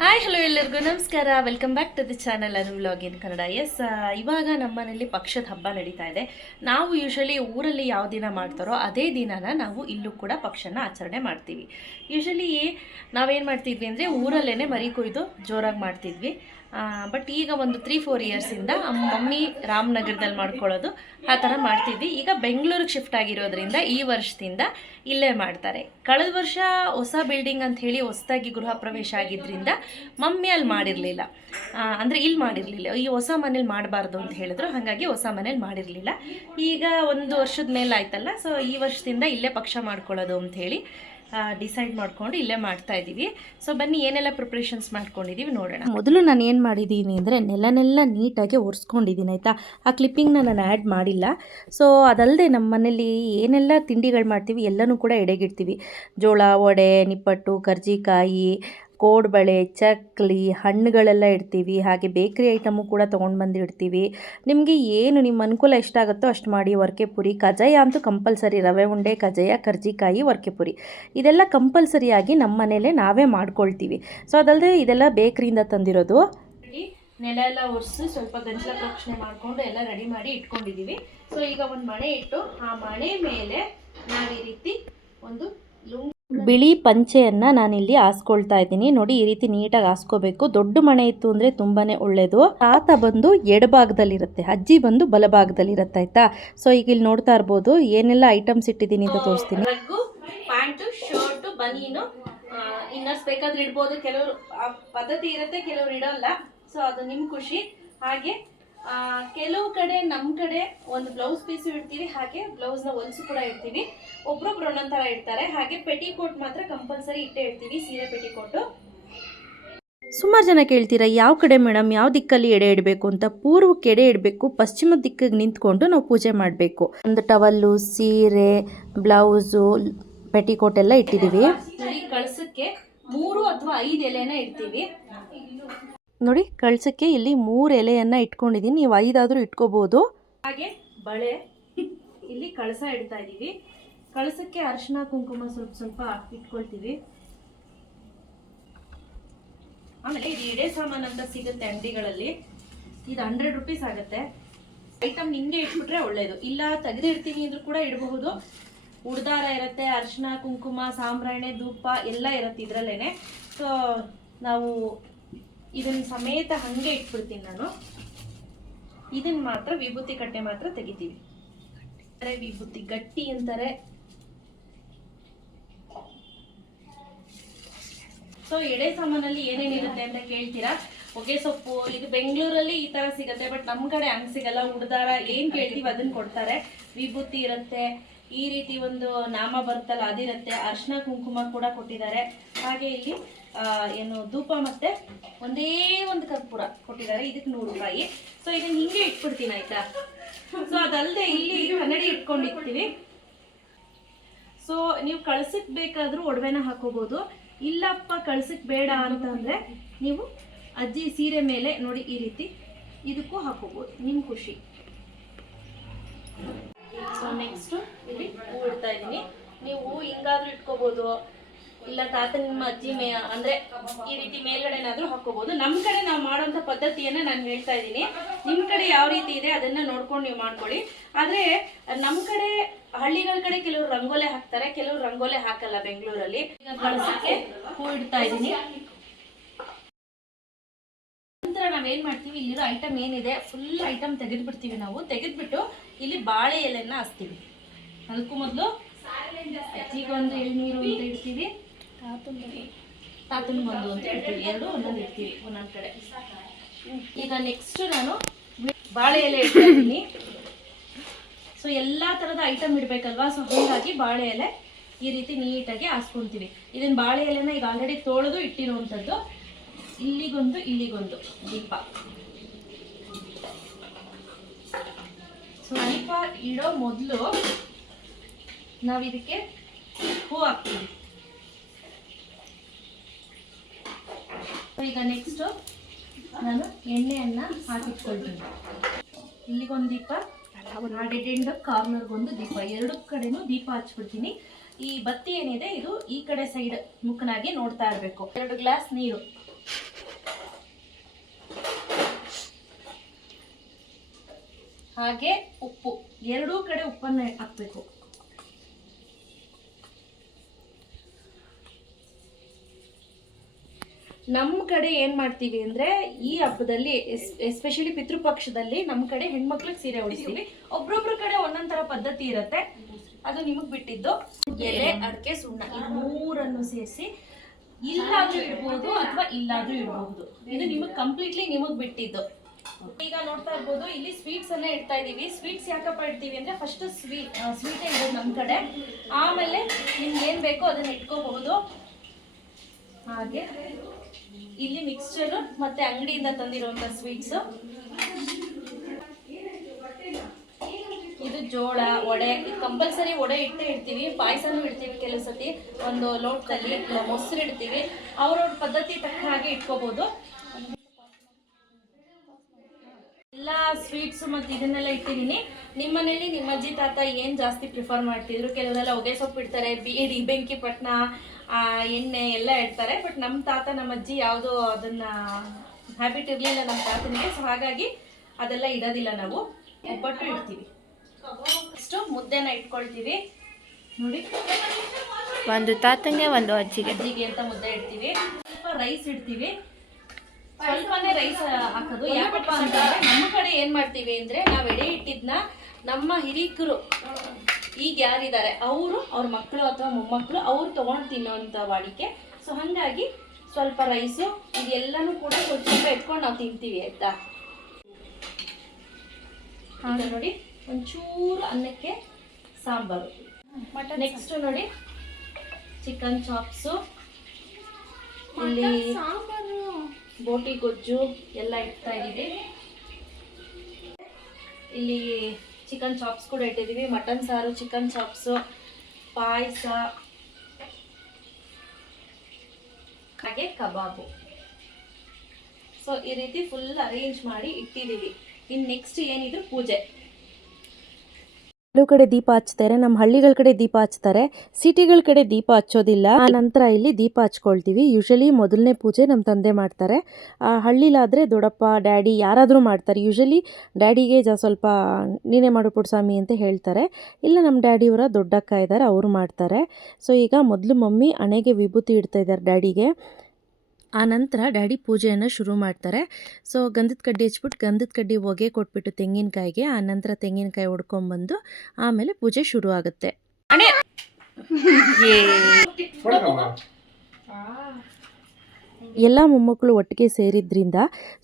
Hi hello ಎಲ್ಲರಿಗೂ ನಮಸ್ಕಾರ. Welcome back to the channel Anu vlog in Kannada yes ಇವಾಗ ನಮ್ಮ ಮನೇಲಿ ಪಕ್ಷದ ಹಬ್ಬ ನಡೀತಾ ಇದೆ. ನಾವು ಯೂಶಲಿ ಊರಲ್ಲಿ ಯಾವ ದಿನ ಮಾಡ್ತಾರೋ ಅದೇ ದಿನನ ನಾವು ಇಲ್ಲೂ ಕೂಡ ಪಕ್ಷನ ಆಚರಣೆ ಮಾಡ್ತೀವಿ. ಯೂಶಲಿ ನಾವೇನು ಮಾಡ್ತಿದ್ವಿ ಅಂದರೆ ಊರಲ್ಲೇ ಮರಿ ಕೊಯ್ದು ಜೋರಾಗಿ ಮಾಡ್ತಿದ್ವಿ. ಬಟ್ ಈಗ ಒಂದು ತ್ರೀ ಫೋರ್ ಇಯರ್ಸಿಂದ ಮಮ್ಮಿ ರಾಮನಗರದಲ್ಲಿ ಮಾಡ್ಕೊಳ್ಳೋದು, ಆ ಥರ ಮಾಡ್ತಿದ್ವಿ. ಈಗ ಬೆಂಗಳೂರಿಗೆ ಶಿಫ್ಟ್ ಆಗಿರೋದ್ರಿಂದ ಈ ವರ್ಷದಿಂದ ಇಲ್ಲೇ ಮಾಡ್ತಾರೆ. ಕಳೆದ ವರ್ಷ ಹೊಸ ಬಿಲ್ಡಿಂಗ್ ಅಂತ ಹೇಳಿ ಹೊಸದಾಗಿ ಗೃಹ ಪ್ರವೇಶ ಆಗಿದ್ದರಿಂದ ಮಮ್ಮಿ ಅಲ್ಲಿ ಮಾಡಿರಲಿಲ್ಲ. ಅಂದರೆ ಇಲ್ಲಿ ಮಾಡಿರಲಿಲ್ಲ. ಈ ಹೊಸ ಮನೇಲಿ ಮಾಡಬಾರ್ದು ಅಂತ ಹೇಳಿದ್ರು. ಹಾಗಾಗಿ ಹೊಸ ಮನೇಲಿ ಮಾಡಿರಲಿಲ್ಲ. ಈಗ ಒಂದು ವರ್ಷದ ಮೇಲೆ ಆಯ್ತಲ್ಲ ಸೊ ಈ ವರ್ಷದಿಂದ ಇಲ್ಲೇ ಪಕ್ಷ ಮಾಡ್ಕೊಳ್ಳೋದು ಅಂತ ಹೇಳಿ ಡಿಸೈಡ್ ಮಾಡ್ಕೊಂಡು ಇಲ್ಲೇ ಮಾಡ್ತಾ ಇದ್ದೀವಿ. ಸೊ ಬನ್ನಿ, ಏನೆಲ್ಲ ಪ್ರಿಪ್ರೇಷನ್ಸ್ ಮಾಡ್ಕೊಂಡಿದ್ದೀವಿ ನೋಡೋಣ. ಮೊದಲು ನಾನು ಏನು ಮಾಡಿದ್ದೀನಿ ಅಂದರೆ ನೆಲನೆಲ್ಲ ನೀಟಾಗಿ ಒರೆಸ್ಕೊಂಡಿದ್ದೀನಿ, ಆಯಿತಾ? ಆ ಕ್ಲಿಪ್ಪಿಂಗ್ನ ನಾನು ಆ್ಯಡ್ ಮಾಡಿಲ್ಲ. ಸೊ ಅದಲ್ಲದೆ ನಮ್ಮ ಮನೇಲಿ ಏನೆಲ್ಲ ತಿಂಡಿಗಳು ಮಾಡ್ತೀವಿ ಎಲ್ಲನೂ ಕೂಡ ಎಡೆಗಿಡ್ತೀವಿ. ಜೋಳ, ವಡೆ, ನಿಪ್ಪಟ್ಟು, ಕರ್ಜಿಕಾಯಿ ಕೋಡ್ಬಳೆ ಚಕ್ಲಿ, ಹಣ್ಣುಗಳೆಲ್ಲ ಇಡ್ತೀವಿ. ಹಾಗೆ ಬೇಕ್ರಿ ಐಟಮು ಕೂಡ ತೊಗೊಂಡು ಬಂದು ಇಡ್ತೀವಿ ನಿಮಗೆ ಏನು ನಿಮ್ಮ ಅನುಕೂಲ ಎಷ್ಟಾಗುತ್ತೋ ಅಷ್ಟು ಮಾಡಿ ವರ್ಕೆ ಪುರಿ ಕಜಾಯ ಅಂತೂ ಕಂಪಲ್ಸರಿ ರವೆ ಉಂಡೆ ಕಜಾಯ ಕರ್ಜಿಕಾಯಿ, ವರ್ಕೆ ಪುರಿ. ಇದೆಲ್ಲ ಕಂಪಲ್ಸರಿಯಾಗಿ ನಮ್ಮ ಮನೆಯಲ್ಲೇ ನಾವೇ ಮಾಡ್ಕೊಳ್ತೀವಿ. ಸೊ ಅದಲ್ಲದೆ ಇದೆಲ್ಲ ಬೇಕ್ರಿಯಿಂದ ತಂದಿರೋದು. ನೆಲ ಎಲ್ಲ ಒರೆಸಿ ಸ್ವಲ್ಪ ಗಂಜಲ ಪ್ರೋಕ್ಷಣೆ ಮಾಡಿಕೊಂಡು ಎಲ್ಲ ರೆಡಿ ಮಾಡಿ ಇಟ್ಕೊಂಡಿದ್ದೀವಿ ಸೊ ಈಗ ಒಂದು ಮಣೆ ಇಟ್ಟು ಆ ಮಣೆ ಮೇಲೆ ನಾವು ಈ ರೀತಿ ಒಂದು ಲುಂಗಿ ಬಿಳಿ ಪಂಚೆಯನ್ನು ನಾನಿಲ್ಲಿ ಹಾಸ್ಕೊಳ್ತಾ ಇದ್ದೀನಿ. ನೋಡಿ, ಈ ರೀತಿ ನೀಟಾಗಿ ಹಾಸ್ಕೋಬೇಕು. ದೊಡ್ಡ ಮನೆ ಇತ್ತು ಅಂದರೆ ತುಂಬಾ ಒಳ್ಳೆಯದು ತಾತ ಬಂದು ಎಡಭಾಗದಲ್ಲಿರುತ್ತೆ ಅಜ್ಜಿ ಬಂದು ಬಲಭಾಗದಲ್ಲಿರುತ್ತೆ ಆಯ್ತಾ? ಸೊ ಈಗ ಇಲ್ಲಿ ನೋಡ್ತಾ ಇರ್ಬೋದು. ಏನೆಲ್ಲ ಐಟಮ್ಸ್ ಇಟ್ಟಿದ್ದೀನಿ ಅಂತ ತೋರಿಸ್ತೀನಿ. ಪ್ಯಾಂಟು, ಶರ್ಟು, ಬನೀನು ಬೇಕಾದ್ರೆ ಇಡ್ಬೋದು. ಕೆಲವರು ಪದ್ಧತಿ ಇರುತ್ತೆ, ಕೆಲವರು ಇಡೋಲ್ಲ. ಸೊ ಅದು ನಿಮ್ಮ ಖುಷಿ. ಹಾಗೆ ಕೆಲವು ಕಡೆ ನಮ್ಮ ಕಡೆ ಒಂದು ಬ್ಲೌಸ್ ಪೀಸು ಇಡ್ತೀವಿ ಹಾಗೆ ಬ್ಲೌಸ್ನ ಹೊಲ್ಸು ಕೂಡ ಇಡ್ತೀವಿ. ಒಬ್ರೊಬ್ರು ಒಂದೊಂದ್ ಥರ ಇಡ್ತಾರೆ ಹಾಗೆ ಪೆಟಿಕೋಟ್ ಮಾತ್ರ ಕಂಪಲ್ಸರಿ ಇಟ್ಟೇ ಇಡ್ತೀವಿ ಸೀರೆ ಪೆಟಿಕೋಟು ಸುಮಾರು ಜನ ಕೇಳ್ತೀರಾ ಯಾವ ಕಡೆ ಮೇಡಮ್ ಯಾವ ದಿಕ್ಕಲ್ಲಿ ಎಡೆ ಇಡಬೇಕು ಅಂತ? ಪೂರ್ವಕ್ಕೆ ಎಡೆ ಇಡಬೇಕು ಪಶ್ಚಿಮ ದಿಕ್ಕಿಗೆ ನಿಂತ್ಕೊಂಡು ನಾವು ಪೂಜೆ ಮಾಡಬೇಕು. ಒಂದು ಟವಲ್ಲು ಸೀರೆ ಬ್ಲೌಸು ಪೆಟಿಕೋಟ್ ಎಲ್ಲ ಇಟ್ಟಿದ್ದೀವಿ ಕಳಸಕ್ಕೆ ಮೂರು ಅಥವಾ ಐದು ಎಲೆನ ಇಡ್ತೀವಿ. ನೋಡಿ, ಕಳ್ಸಕ್ಕೆ ಇಲ್ಲಿ ಮೂರು ಎಲೆಯನ್ನು ಇಟ್ಕೊಂಡಿದ್ದೀನಿ ನೀವು ಐದಾದರೂ ಇಟ್ಕೋಬೋದು. ಹಾಗೆ ಬಳೆ. ಇಲ್ಲಿ ಕಳಸ ಇಡ್ತಾ ಇದ್ದೀವಿ ಕಳಸಕ್ಕೆ ಅರಿಶಿನ ಕುಂಕುಮ ಸ್ವಲ್ಪ ಸ್ವಲ್ಪ ಇಟ್ಕೊಳ್ತೀವಿ. ಆಮೇಲೆ ಇದು ಎಡೆ ಸಾಮಾನು ಅಂತ ಸಿಗುತ್ತೆ ಅಂಗಡಿಗಳಲ್ಲಿ. ಇದು ಹಂಡ್ರೆಡ್ ರುಪೀಸ್ ಆಗುತ್ತೆ. ಐಟಮ್ ನಿಂಗೆ ಇಟ್ಬಿಟ್ರೆ ಒಳ್ಳೇದು. ಇಲ್ಲ ತೆಗೆದಿರ್ತೀನಿ ಅಂದ್ರೂ ಕೂಡ ಇಡಬಹುದು. ಉಡ್ದಾರ ಇರುತ್ತೆ ಅರಿಶಿನ ಕುಂಕುಮ, ಸಾಂಬ್ರಾಣೆ, ಧೂಪ ಎಲ್ಲ ಇರುತ್ತೆ ಇದರಲ್ಲೇನೆ. ಸೊ ನಾವು ಇದನ್ನ ಸಮೇತ ಹಂಗೆ ಇಟ್ಬಿಡ್ತೀನಿ ನಾನು. ಇದನ್ನ ಮಾತ್ರ ವಿಭೂತಿ ಕಟ್ಟೆ ಮಾತ್ರ ತೆಗಿತೀವಿ. ವಿಭೂತಿ, ಗಟ್ಟಿ ಅಂತಾರೆ. ಸೊ ಎಡೆ ಸಾಮಾನಲ್ಲಿ ಏನೇನಿರುತ್ತೆ ಅಂತ ಕೇಳ್ತೀರಾ? ಹೊಗೆ ಸೊಪ್ಪು ಇದು ಬೆಂಗಳೂರಲ್ಲಿ ಈ ತರ ಸಿಗುತ್ತೆ ಬಟ್ ನಮ್ ಕಡೆ ಹಂಗ್ ಸಿಗಲ್ಲ. ಉಡ್ದಾರ ಏನ್ ಕೇಳ್ತೀವಿ ಅದನ್ನ ಕೊಡ್ತಾರೆ. ವಿಭೂತಿ ಇರುತ್ತೆ. ಈ ರೀತಿ ಒಂದು ನಾಮ ಬರುತ್ತಲ್ಲ, ಅದಿರುತ್ತೆ. ಅರ್ಶನ ಕುಂಕುಮ ಕೂಡ ಕೊಟ್ಟಿದ್ದಾರೆ. ಹಾಗೆ ಇಲ್ಲಿ ಏನು ಧೂಪ ಮತ್ತೆ ಒಂದೇ ಒಂದು ಕರ್ಪೂರ ಕೊಟ್ಟಿದ್ದಾರೆ. ಇದಕ್ಕೆ ನೂರು ರೂಪಾಯಿ ಸೊ ಇದನ್ನ ಹಿಂಗೆ ಇಟ್ಬಿಡ್ತೀನಿ, ಆಯ್ತಾ? ಸೊ ಅದಲ್ಲದೆ ಇಲ್ಲಿ ಕನ್ನಡಿ ಇಟ್ಕೊಂಡಿರ್ತೀವಿ. ಸೊ ನೀವು ಕಳ್ಸಕ್ ಬೇಕಾದ್ರೂ ಒಡವೆನ ಹಾಕೋಬಹುದು ಇಲ್ಲಪ್ಪ, ಕಳ್ಸಕ್ ಬೇಡ ಅಂತಂದ್ರೆ ನೀವು ಅಜ್ಜಿ ಸೀರೆ ಮೇಲೆ ನೋಡಿ ಈ ರೀತಿ ಇದಕ್ಕೂ ಹಾಕೋಬಹುದು ನಿಮ್ ಖುಷಿ. ಸೊ ನೆಕ್ಸ್ಟ್ ಇಲ್ಲಿ ಹೂ ಇಡ್ತಾ ಇದೀನಿ ನೀವು ಹೂ ಹಿಂಗಾದ್ರೂ ಇಟ್ಕೋಬಹುದು ಇಲ್ಲ ತಾತ ನಿಮ್ಮ ಅಜ್ಜಿ ಮೇ, ಅಂದ್ರೆ ಈ ರೀತಿ ಮೇಲ್ಗಡೆನಾದ್ರೂ ಹಾಕೋಬಹುದು ನಮ್ಮ ಕಡೆ ನಾವು ಮಾಡುವಂತ ಪದ್ಧತಿಯನ್ನ ನಾನು ಹೇಳ್ತಾ ಇದ್ದೀನಿ. ನಿಮ್ ಕಡೆ ಯಾವ ರೀತಿ ಇದೆ ಅದನ್ನ ನೋಡ್ಕೊಂಡು ನೀವು ಮಾಡ್ಕೊಳ್ಳಿ. ಆದ್ರೆ ನಮ್ಮ ಕಡೆ ಹಳ್ಳಿಗಳ ಕಡೆ ಕೆಲವರು ರಂಗೋಲೆ ಹಾಕ್ತಾರೆ, ಕೆಲವರು ರಂಗೋಲೆ ಹಾಕಲ್ಲ ಬೆಂಗಳೂರಲ್ಲಿ. ಹೂ ಇಡ್ತಾ ಇದೀನಿ ನಂತರ ನಾವೇನ್ ಮಾಡ್ತೀವಿ? ಇಲ್ಲಿರೋ ಐಟಮ್ ಏನಿದೆ ಫುಲ್ ಐಟಮ್ ತೆಗೆದ್ಬಿಡ್ತೀವಿ ನಾವು. ತೆಗೆದ್ಬಿಟ್ಟು ಇಲ್ಲಿ ಬಾಳೆ ಎಲೆನ ಹಾಸ್ತೀವಿ ಅದಕ್ಕೂ ಮೊದಲು ಅಜ್ಜಿಗೊಂದು ಎಳ್ನೀರು ಅಂತ ಇಡ್ತೀವಿ. ತಾತನಿಗೊಂದು ಅಂತ ಇಡ್ತೀವಿ. ಎರಡು ಒಂದೊಂದು ಇಡ್ತೀವಿ ಒಂದೊಂದು ಕಡೆ. ಈಗ ನೆಕ್ಸ್ಟ್ ನಾನು ಬಾಳೆ ಎಲೆ ಇಡ್ತೀನಿ ಸೊ ಎಲ್ಲ ಥರದ ಐಟಮ್ ಇಡಬೇಕಲ್ವಾ? ಸೊ ಹಾಗಾಗಿ ಬಾಳೆ ಎಲೆ ಈ ರೀತಿ ನೀಟಾಗಿ ಹಾಸ್ಕೊಳ್ತೀವಿ ಇದನ್ನ ಬಾಳೆ ಎಲೆನ ಈಗ ಆಲ್ರೆಡಿ ತೊಳೆದು ಇಟ್ಟಿರುವಂಥದ್ದು ಇಲ್ಲಿಗೊಂದು ಇಲ್ಲಿಗೊಂದು ದೀಪ. ಸೊ ದೀಪ ಇಡೋ ಮೊದಲು ನಾವು ಇದಕ್ಕೆ ಹೂ ಹಾಕ್ತೀವಿ. ಈಗ ನೆಕ್ಸ್ಟು ನಾನು ಎಣ್ಣೆಯನ್ನು ಹಾಕಿಟ್ಕೊಳ್ತೀನಿ. ಇಲ್ಲಿಗೊಂದು ದೀಪ ಆ ಡೆಡ್ ಕಾರ್ನರ್ಗೊಂದು ದೀಪ. ಎರಡು ಕಡೆನೂ ದೀಪ ಹಚ್ಬಿಡ್ತೀನಿ. ಈ ಬತ್ತಿ ಏನಿದೆ, ಇದು ಈ ಕಡೆ ಸೈಡ್ ಮುಖನಾಗಿ ನೋಡ್ತಾ ಇರಬೇಕು. ಎರಡು ಗ್ಲಾಸ್ ನೀರು. ಹಾಗೆ ಉಪ್ಪು. ಎರಡೂ ಕಡೆ ಉಪ್ಪನ್ನ ಹಾಕ್ಬೇಕು. ನಮ್ಮ ಕಡೆ ಏನ್ ಮಾಡ್ತೀವಿ ಅಂದ್ರೆ ಈ ಹಬ್ಬದಲ್ಲಿ ಎಸ್ಪೆಷಲಿ ಪಿತೃಪಕ್ಷದಲ್ಲಿ ನಮ್ಮ ಕಡೆ ಹೆಣ್ಮಕ್ಳಿಗೆ ಸೀರೆ ಉಡಿಸ್ತೀವಿ. ಒಬ್ರೊಬ್ರ ಕಡೆ ಒಂದೊಂದ್ ತರ ಪದ್ಧತಿ ಇರುತ್ತೆ. ಅದು ನಿಮಗ್ ಬಿಟ್ಟಿದ್ದು ಎಲೆ, ಅಡಿಕೆ, ಸುಣ್ಣ ಈ ಮೂರನ್ನು ಸೇರಿಸಿ ಇಲ್ಲಾದ್ರೂ ಇಡ್ಬೋದು ಅಥವಾ ಇಲ್ಲಾದ್ರೂ ಇರಬಹುದು ಇದು ನಿಮಗೆ ಕಂಪ್ಲೀಟ್ಲಿ ನಿಮಗ್ ಬಿಟ್ಟಿದ್ದು. ಈಗ ನೋಡ್ತಾ ಇರ್ಬೋದು ಇಲ್ಲಿ ಸ್ವೀಟ್ಸ್ ಅನ್ನ ಇಡ್ತಾ ಇದೀವಿ. ಸ್ವೀಟ್ಸ್ ಯಾಕಪ್ಪ ಇಡ್ತೀವಿ ಅಂದ್ರೆ ಫಸ್ಟ್ ಸ್ವೀಟ್ ಸ್ವೀಟ್ ಇರೋದು ನಮ್ಮ ಕಡೆ. ಆಮೇಲೆ ನಿಮ್ಗೆ ಏನ್ ಬೇಕೋ ಅದನ್ನ ಇಟ್ಕೋಬಹುದು. ಹಾಗೆ ಇಲ್ಲಿ ಮಿಕ್ಸ್ಚರ್ ಮತ್ತೆ ಅಂಗಡಿಯಿಂದ ತಂದಿರುವಂತ ಸ್ವೀಟ್ಸ್ ಇದು ಜೋಳ, ವಡೆ, ಕಂಪಲ್ಸರಿ ವಡೆ ಇಟ್ಟೇ ಇಡ್ತೀವಿ, ಪಾಯಸನೂ ಇಡ್ತೀವಿ ಕೆಲವು ಸತಿ. ಒಂದು ಲೋಟದಲ್ಲಿ ಮೊಸರು ಇಡ್ತೀವಿ. ಅವ್ರವ್ರ ಪದ್ಧತಿ ತಕ್ಕ ಹಾಗೆ ಇಟ್ಕೋಬಹುದು ಎಲ್ಲ ಸ್ವೀಟ್ಸ್ ಮತ್ತೆ ಇದನ್ನೆಲ್ಲ ಇಟ್ಟಿದ್ದೀನಿ ನಿಮ್ಮ ಮನೇಲಿ ನಿಮ್ಮ ಅಜ್ಜಿ, ತಾತ ಏನು ಜಾಸ್ತಿ ಪ್ರಿಫರ್ ಮಾಡ್ತಿದ್ರು? ಕೆಲವರೆಲ್ಲ ಹೊಗೆ ಸೊಪ್ಪು ಇಡ್ತಾರೆ, ಬೀಡಿ, ಬೆಂಕಿ ಪಟ್ನ ಎಣ್ಣೆ ಎಲ್ಲ ಇಡ್ತಾರೆ. ಬಟ್ ನಮ್ಮ ತಾತ ನಮ್ಮ ಅಜ್ಜಿ ಯಾವುದೋ ಅದನ್ನ ಹ್ಯಾಬಿಟ್ ಇರಲಿಲ್ಲ ನಮ್ಮ ತಾತನಿಗೆ. ಸೊ ಹಾಗಾಗಿ ಅದೆಲ್ಲ ಇಡೋದಿಲ್ಲ ನಾವು. ಒಬ್ಬಟ್ಟು ಇಡ್ತೀವಿ. ನೆಕ್ಸ್ಟು ಮುದ್ದೆನ ಇಟ್ಕೊಳ್ತೀವಿ. ನೋಡಿ. ಒಂದು ತಾತಂಗೆ ಒಂದು ಅಜ್ಜಿಗೆ. ಅಜ್ಜಿಗೆ ಅಂತ ಮುದ್ದೆ ಇಡ್ತೀವಿ. ಸ್ವಲ್ಪ ರೈಸ್ ಇಡ್ತೀವಿ. ಸ್ವಲ್ಪನೇ ರೈಸ್ ಹಾಕೋದು. ಯಾಕಪ್ಪ ಅಂತಂದ್ರೆ ನಮ್ಮ ಕಡೆ ಏನ್ ಮಾಡ್ತೀವಿ ಅಂದ್ರೆ ನಾವ್ ಎಡೆ ಇಟ್ಟಿದ್ನ ನಮ್ಮ ಹಿರಿಕರು ಈಗ ಯಾರಿದ್ದಾರೆ? ಅವರು ಅವ್ರ ಮಕ್ಕಳು ಅಥವಾ ಮೊಮ್ಮಕ್ಕಳು ಅವ್ರು ತಗೊಂಡು ತಿನ್ನೋಂಥ ವಾಡಿಕೆ. ಸೊ ಹಾಗಾಗಿ ಸ್ವಲ್ಪ ರೈಸು ಇದೆಲ್ಲನೂ ಕೂಡ ಸ್ವಲ್ಪ ಸ್ವಲ್ಪ ಎತ್ಕೊಂಡು ನಾವು ತಿಂತೀವಿ ಆಯ್ತಾ? ನೋಡಿ. ಒಂಚೂರು ಅನ್ನಕ್ಕೆ ಸಾಂಬಾರು. ನೆಕ್ಸ್ಟ್ ನೋಡಿ ಚಿಕನ್ ಚಾಪ್ಸು ಇಲ್ಲಿ ಬೋಟಿ ಗೊಜ್ಜು ಎಲ್ಲ ಇಡ್ತಾ ಇದ್ದೀವಿ. ಇಲ್ಲಿ ಚಿಕನ್ ಚಾಪ್ಸ್ ಕೂಡ ಇಟ್ಟಿದ್ದೀವಿ. ಮಟನ್ ಸಾರು ಚಿಕನ್ ಚಾಪ್ಸು ಪಾಯಸ ಹಾಗೆ ಕಬಾಬು. ಸೊ ಈ ರೀತಿ ಫುಲ್ ಅರೇಂಜ್ ಮಾಡಿ ಇಟ್ಟಿದ್ದೀವಿ. ಇನ್ನು ನೆಕ್ಸ್ಟ್ ಏನಿದ್ರು ಪೂಜೆ. ಕೆಲವು ಕಡೆ ದೀಪ ಹಚ್ತಾರೆ ನಮ್ಮ ಹಳ್ಳಿಗಳ ಕಡೆ ದೀಪ ಹಚ್ತಾರೆ, ಸಿಟಿಗಳ ಕಡೆ ದೀಪ ಹಚ್ಚೋದಿಲ್ಲ. ಆ ನಂತರ ಇಲ್ಲಿ ದೀಪ ಹಚ್ಕೊಳ್ತೀವಿ. ಯೂಶಲಿ ಮೊದಲನೇ ಪೂಜೆ ನಮ್ಮ ತಂದೆ ಮಾಡ್ತಾರೆ. ಆ ಹಳ್ಳಿಲಾದರೆ ದೊಡ್ಡಪ್ಪ, ಡ್ಯಾಡಿ ಯಾರಾದರೂ ಮಾಡ್ತಾರೆ. ಯೂಶಲಿ ಡ್ಯಾಡಿಗೆ ಜ ಸ್ವಲ್ಪ ನೀನೆ ಮಾಡು ಸ್ವಾಮಿ ಅಂತ ಹೇಳ್ತಾರೆ. ಇಲ್ಲ ನಮ್ಮ ಡ್ಯಾಡಿಯವರ ದೊಡ್ಡಕ್ಕ ಇದ್ದಾರೆ ಅವರು ಮಾಡ್ತಾರೆ. ಸೊ ಈಗ ಮೊದಲು ಮಮ್ಮಿ ಹಣೆಗೆ ವಿಭೂತಿ ಇಡ್ತಾ ಇದ್ದಾರೆ ಡ್ಯಾಡಿಗೆ. ಆ ನಂತರ ಡ್ಯಾಡಿ ಪೂಜೆಯನ್ನು ಶುರು ಮಾಡ್ತಾರೆ. ಸೊ ಗಂಧದ ಕಡ್ಡಿ ಹಚ್ಬಿಟ್ಟು ಗಂಧದ ಕಡ್ಡಿ ಹೊಗೆ ಕೊಟ್ಬಿಟ್ಟು ತೆಂಗಿನಕಾಯಿಗೆ ಆ ನಂತರ ತೆಂಗಿನಕಾಯಿ ಹೊಡ್ಕೊಂಬಂದು ಆಮೇಲೆ ಪೂಜೆ ಶುರು ಆಗುತ್ತೆ ಎಲ್ಲ ಮೊಮ್ಮಕ್ಕಳು ಒಟ್ಟಿಗೆ ಸೇರಿದ್ರಿಂದ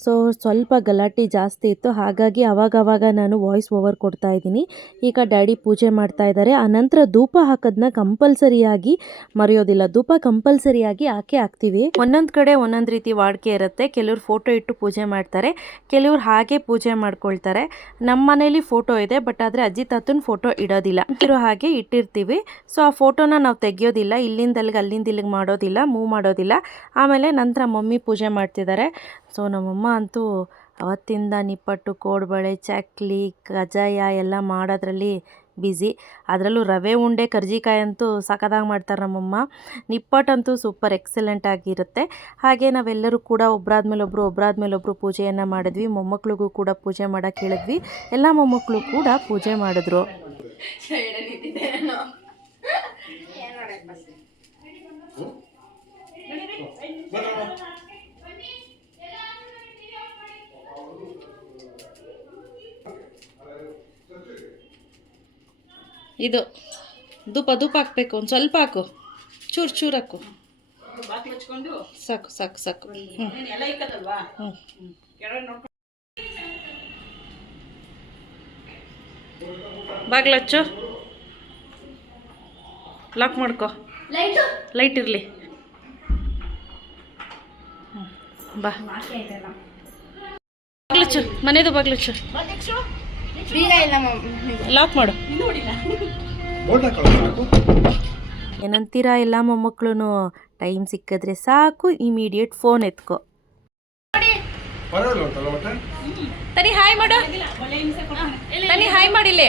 ಸೊ ಸ್ವಲ್ಪ ಗಲಾಟೆ ಜಾಸ್ತಿ ಇತ್ತು. ಹಾಗಾಗಿ ಅವಾಗವಾಗ ನಾನು ವಾಯ್ಸ್ ಓವರ್ ಕೊಡ್ತಾ ಇದ್ದೀನಿ. ಈಗ ಡ್ಯಾಡಿ ಪೂಜೆ ಮಾಡ್ತಾ ಇದ್ದಾರೆ. ಆ ನಂತರ ಧೂಪ ಹಾಕೋದನ್ನ ಕಂಪಲ್ಸರಿಯಾಗಿ ಮರೆಯೋದಿಲ್ಲ. ಧೂಪ ಕಂಪಲ್ಸರಿಯಾಗಿ ಹಾಕಿ ಹಾಕ್ತೀವಿ. ಒಂದೊಂದು ಕಡೆ ಒಂದೊಂದು ರೀತಿ ವಾಡಿಕೆ ಇರುತ್ತೆ. ಕೆಲವರು ಫೋಟೋ ಇಟ್ಟು ಪೂಜೆ ಮಾಡ್ತಾರೆ. ಕೆಲವರು ಹಾಗೆ ಪೂಜೆ ಮಾಡ್ಕೊಳ್ತಾರೆ. ನಮ್ಮ ಮನೇಲಿ ಫೋಟೋ ಇದೆ ಬಟ್ ಆದರೆ ಅಜ್ಜಿ ತಾತನ ಫೋಟೋ ಇಡೋದಿಲ್ಲ. ಇರೋ ಹಾಗೆ ಇಟ್ಟಿರ್ತೀವಿ. ಸೊ ಆ ಫೋಟೋನ ನಾವು ತೆಗೆಯೋದಿಲ್ಲ. ಇಲ್ಲಿಂದ ಅಲ್ಲಿಂದ ಇಲ್ಲಿಗೆ ಮಾಡೋದಿಲ್ಲ ಮೂವ್ ಮಾಡೋದಿಲ್ಲ. ಆಮೇಲೆ ನಂತರ ಮಮ್ಮಿ ಪೂಜೆ ಮಾಡ್ತಿದ್ದಾರೆ. ಸೊ ನಮ್ಮಮ್ಮ ಅಂತೂ ಅವತ್ತಿಂದ ನಿಪ್ಪಟ್ಟು, ಕೋಡ್ಬಳೆ, ಚಕ್ಲಿ ಕಜಾಯ ಎಲ್ಲ ಮಾಡೋದ್ರಲ್ಲಿ ಬ್ಯುಸಿ ಅದರಲ್ಲೂ ರವೆ, ಉಂಡೆ, ಕರ್ಜಿಕಾಯಿ ಅಂತೂ ಸಖತ್ತಾಗಿ ಮಾಡ್ತಾರೆ ನಮ್ಮಮ್ಮ. ನಿಪ್ಪಟ್ಟಂತೂ ಸೂಪರ್ ಎಕ್ಸಲೆಂಟ್ ಆಗಿರುತ್ತೆ. ಹಾಗೆ ನಾವೆಲ್ಲರೂ ಕೂಡ ಒಬ್ಬರಾದ್ಮೇಲೆ ಒಬ್ಬರು ಒಬ್ಬರಾದ್ಮೇಲೆ ಒಬ್ಬರು ಪೂಜೆಯನ್ನು ಮಾಡಿದ್ವಿ. ಮೊಮ್ಮಕ್ಳಿಗೂ ಕೂಡ ಪೂಜೆ ಮಾಡೋಕ್ಕೆ ಹೇಳಿದ್ವಿ. ಎಲ್ಲ ಮೊಮ್ಮಕ್ಕಳು ಕೂಡ ಪೂಜೆ ಮಾಡಿದ್ರು. ಇದು ಧೂಪ ಧೂಪ ಹಾಕ್ಬೇಕು ಒಂದು ಸ್ವಲ್ಪ ಹಾಕು. ಚೂರು ಚೂರು ಹಾಕು. ಸಾಕು ಸಾಕು ಸಾಕು. ಹ್ಞೂ ಹ್ಞೂ ಬಾಗ್ಲು ಹಚ್ಚು. ಲಾಕ್ ಮಾಡ್ಕೋ. ಲೈಟ್ ಇರಲಿ. ಬಾ. ಬಾಗ್ಲಚ್ಚು ಮನೆದು ಬಾಗ್ಲಚ್ಚು. ಬೀಗ ಇಲ್ಲ ಲಾಕ್ ಮಾಡು. ಏನಂತೀರಾ ಎಲ್ಲ ಮೊಮ್ಮಕ್ಕಳು ಟೈಮ್ ಸಿಕ್ಕಿದ್ರೆ ಸಾಕು ಇಮಿಡಿಯೇಟ್ ಫೋನ್ ಎತ್ಕೋ. ತನಿ ಹಾಯ್ ಮಾಡು. ತನಿ ಹಾಯ್ ಮಾಡಿಲ್ಲೇ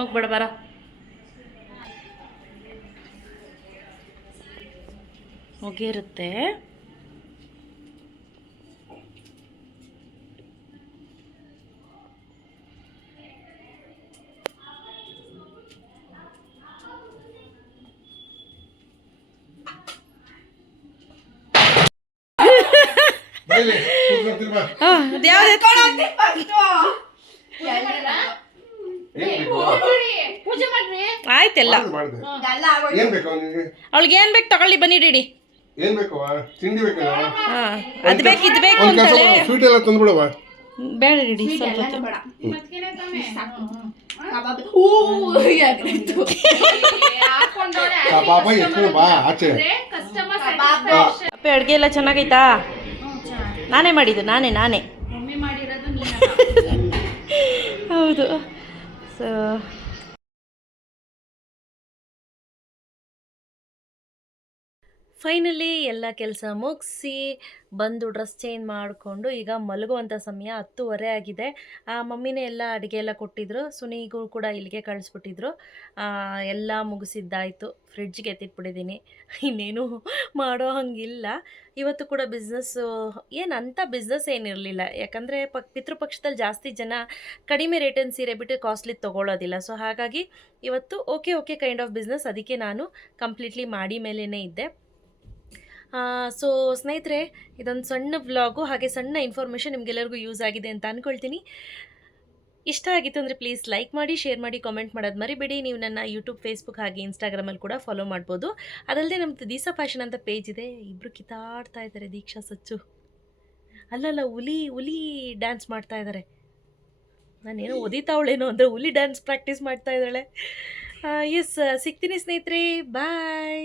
ಹೋಗ್ಬೇಡ ಬರ. ಹೊಗೆ ಇರುತ್ತೆ ಬೈಲಿ ಕೂತ್ಕೊಂಡ್ ಬಾ ಏನ್ ಬೇಕು ಆಯ್ತೆಲ್ಲ? ಮಾಡ್ದೆ, ಮಾಡ್ದೆ. ಏನ್ ಬೇಕು ನಿನಗೆ ಅವಳಿಗೆ ಏನ್ ಬೇಕು ತಗೊಳ್ಳಿ ಬನ್ನಿ ಡಿಡಿ ಏನ್ ಬೇಕವ ತಿಂಡಿ ಬೇಕಲ್ಲ ಹಾ. ಅದು ಬೇಕು ಇದು ಬೇಕು ಒಂದ್ ಕೆಲಸ ಅಂತಾಳೆ ಸ್ವೀಟ್ ಎಲ್ಲ ತಂದ್ಬಿಡವ ಬೇಡ ರೆಡಿ ಸ್ವಲ್ಪ ಹೊತ್ತು. ಪಾಪ ಎತ್ಕೊಂಡು ಬಾ ಆಚೆ. ಅಪ್ಪೆ ಅಡುಗೆ ಎಲ್ಲ ಚೆನ್ನಾಗೈತಾ? ನಾನೇ ಮಾಡಿದ್ದು ನಾನೇ ನಾನೇ. ಹೌದು. ಸೊ ಫೈನಲಿ ಎಲ್ಲ ಕೆಲಸ ಮುಗಿಸಿ ಬಂದು ಡ್ರೆಸ್ ಚೇಂಜ್ ಮಾಡಿಕೊಂಡು ಈಗ ಮಲಗುವಂಥ ಸಮಯ ಹತ್ತುವರೆ ಆಗಿದೆ. ಆ, ಮಮ್ಮಿನೇ ಎಲ್ಲ ಅಡುಗೆ ಎಲ್ಲ ಕೊಟ್ಟಿದ್ರು. ಸುನಿಗೂ ಕೂಡ ಇಲ್ಲಿಗೆ ಕಳಿಸ್ಬಿಟ್ಟಿದ್ರು. ಎಲ್ಲ ಮುಗಿಸಿದ್ದಾಯಿತು. ಫ್ರಿಡ್ಜ್ಗೆ ಎತ್ತಿಟ್ಬಿಟ್ಟಿದ್ದೀನಿ. ಇನ್ನೇನು ಮಾಡೋ ಹಂಗಿಲ್ಲ. ಇವತ್ತು ಕೂಡ ಬಿಸ್ನೆಸ್ಸು ಏನು ಅಂಥ ಬಿಸ್ನೆಸ್ ಏನಿರಲಿಲ್ಲ. ಯಾಕಂದರೆ ಪಕ್ ಪಿತೃಪಕ್ಷದಲ್ಲಿ ಜಾಸ್ತಿ ಜನ ಕಡಿಮೆ ರೇಟನ್ನು ಸೀರೆ ಬಿಟ್ಟು ಕಾಸ್ಟ್ಲಿ ತೊಗೊಳೋದಿಲ್ಲ. ಸೊ ಹಾಗಾಗಿ ಇವತ್ತು okay okay kind of business ಅದಕ್ಕೆ ನಾನು ಕಂಪ್ಲೀಟ್ಲಿ ಮಾಡಿ ಮೇಲೇ ಇದ್ದೆ. ಸೊ ಸ್ನೇಹಿತರೆ, ಇದೊಂದು ಸಣ್ಣ ವ್ಲಾಗು ಹಾಗೆ ಸಣ್ಣ ಇನ್ಫಾರ್ಮೇಷನ್ ನಿಮಗೆಲ್ಲರಿಗೂ ಯೂಸ್ ಆಗಿದೆ ಅಂತ ಅಂದ್ಕೊಳ್ತೀನಿ ಇಷ್ಟ ಆಗಿತ್ತು ಅಂದರೆ ಪ್ಲೀಸ್ ಲೈಕ್ ಮಾಡಿ ಶೇರ್ ಮಾಡಿ ಕಾಮೆಂಟ್ ಮಾಡೋದು ಮರಿಬೇಡಿ. ನೀವು ನನ್ನ ಯೂಟ್ಯೂಬ್ ಫೇಸ್ಬುಕ್ ಹಾಗೆ ಇನ್ಸ್ಟಾಗ್ರಾಮಲ್ಲಿ ಕೂಡ ಫಾಲೋ ಮಾಡ್ಬೋದು. ಅದಲ್ಲದೆ ನಮ್ಮದು ದೀಸಾ ಫ್ಯಾಷನ್ ಅಂತ ಪೇಜ್ ಇದೆ. ಇಬ್ಬರು ಕಿತಾಡ್ತಾ ಇದ್ದಾರೆ ದೀಕ್ಷಾ, ಸಚ್ಚು. ಅಲ್ಲಲ್ಲ, ಹುಲಿ ಹುಲಿ ಡ್ಯಾನ್ಸ್ ಮಾಡ್ತಾ ಇದ್ದಾರೆ ನಾನೇನೋ ಓದಿತಾವಳೇನು ಅಂದರೆ ಹುಲಿ ಡ್ಯಾನ್ಸ್ ಪ್ರಾಕ್ಟೀಸ್ ಮಾಡ್ತಾ ಇದ್ದಾಳೆ. ಎಸ್ ಸಿಗ್ತೀನಿ ಸ್ನೇಹಿತರೆ. ಬಾಯ್